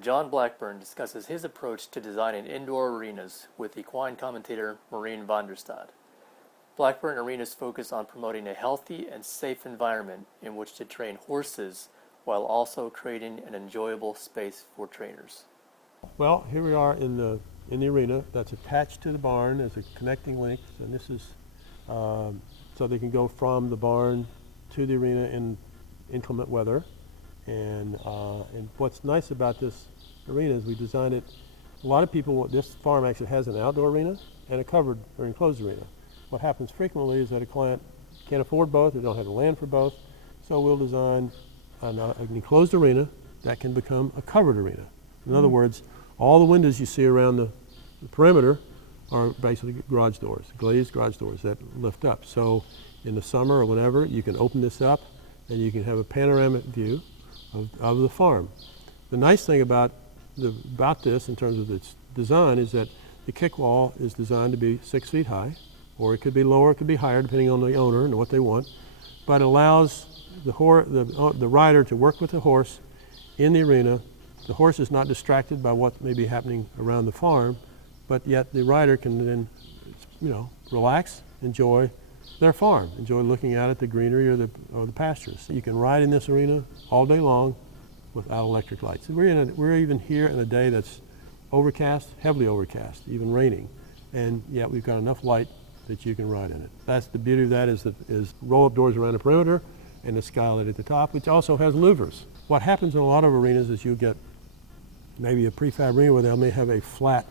John Blackburn discusses his approach to designing indoor arenas with equine commentator Maureen VanDerStad. Blackburn arenas focus on promoting a healthy and safe environment in which to train horses while also creating an enjoyable space for trainers. Well, here we are in the arena that's attached to the barn as a connecting link, and this is so they can go from the barn to the arena in inclement weather. And what's nice about this arena is we designed it. A lot of people, this farm actually has an outdoor arena and a covered or enclosed arena. What happens frequently is that a client can't afford both or don't have the land for both, so we'll design an enclosed arena that can become a covered arena. In other words, all the windows you see around the perimeter are basically garage doors, glazed garage doors that lift up. So in the summer or whenever, you can open this up and you can have a panoramic view of the farm. The nice thing about this in terms of its design is that the kick wall is designed to be 6 feet high, or it could be lower, it could be higher depending on the owner and what they want, but it allows the rider to work with the horse in the arena. The horse is not distracted by what may be happening around the farm, but yet the rider can then, relax, enjoy their farm, enjoy looking out at the greenery or the pastures. You can ride in this arena all day long without electric lights. We're even here in a day that's overcast, heavily overcast, even raining, and yet we've got enough light that you can ride in it. That's the beauty of that is roll-up doors around the perimeter and the skylight at the top, which also has louvers. What happens in a lot of arenas is you get maybe a prefab arena where they may have a flat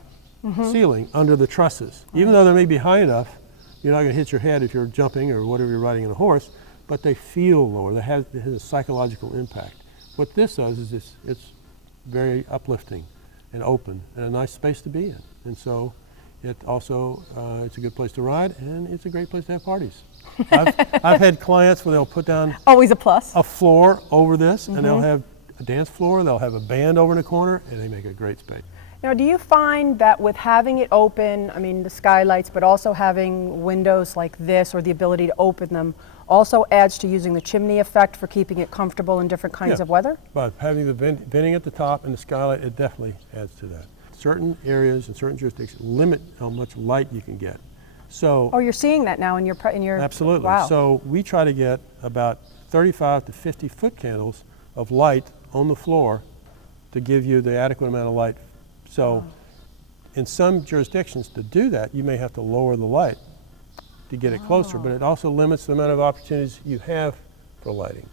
ceiling under the trusses. Even though they may be high enough, you're not going to hit your head if you're jumping or whatever you're riding on a horse, but they feel lower. It has a psychological impact. What this does is it's very uplifting and open and a nice space to be in. And so it also, it's a good place to ride, and it's a great place to have parties. I've had clients where they'll put down always a plus a floor over this, and they'll have a dance floor, they'll have a band over in the corner, and they make a great space. Now, do you find that with having it open, I mean the skylights, but also having windows like this or the ability to open them also adds to using the chimney effect for keeping it comfortable in different kinds of weather? But having the venting at the top and the skylight, it definitely adds to that. Certain areas and certain jurisdictions limit how much light you can get. So, oh, you're seeing that now in your absolutely. Wow. So we try to get about 35 to 50 foot candles of light on the floor to give you the adequate amount of light. So in some jurisdictions, to do that, you may have to lower the light to get it closer, but it also limits the amount of opportunities you have for lighting.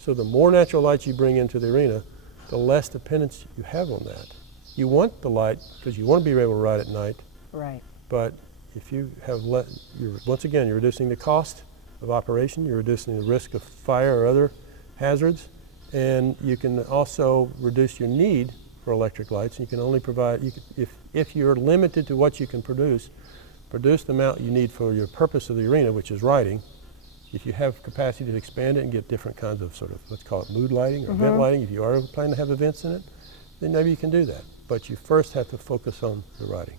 So the more natural light you bring into the arena, the less dependence you have on that. You want the light because you want to be able to ride at night. Right. But if you have once again, you're reducing the cost of operation, you're reducing the risk of fire or other hazards, and you can also reduce your need for electric lights. You can only provide, if you're limited to what you can produce the amount you need for your purpose of the arena, which is riding. If you have capacity to expand it and get different kinds of sort of, let's call it mood lighting or event lighting, if you are planning to have events in it, then maybe you can do that. But you first have to focus on the riding.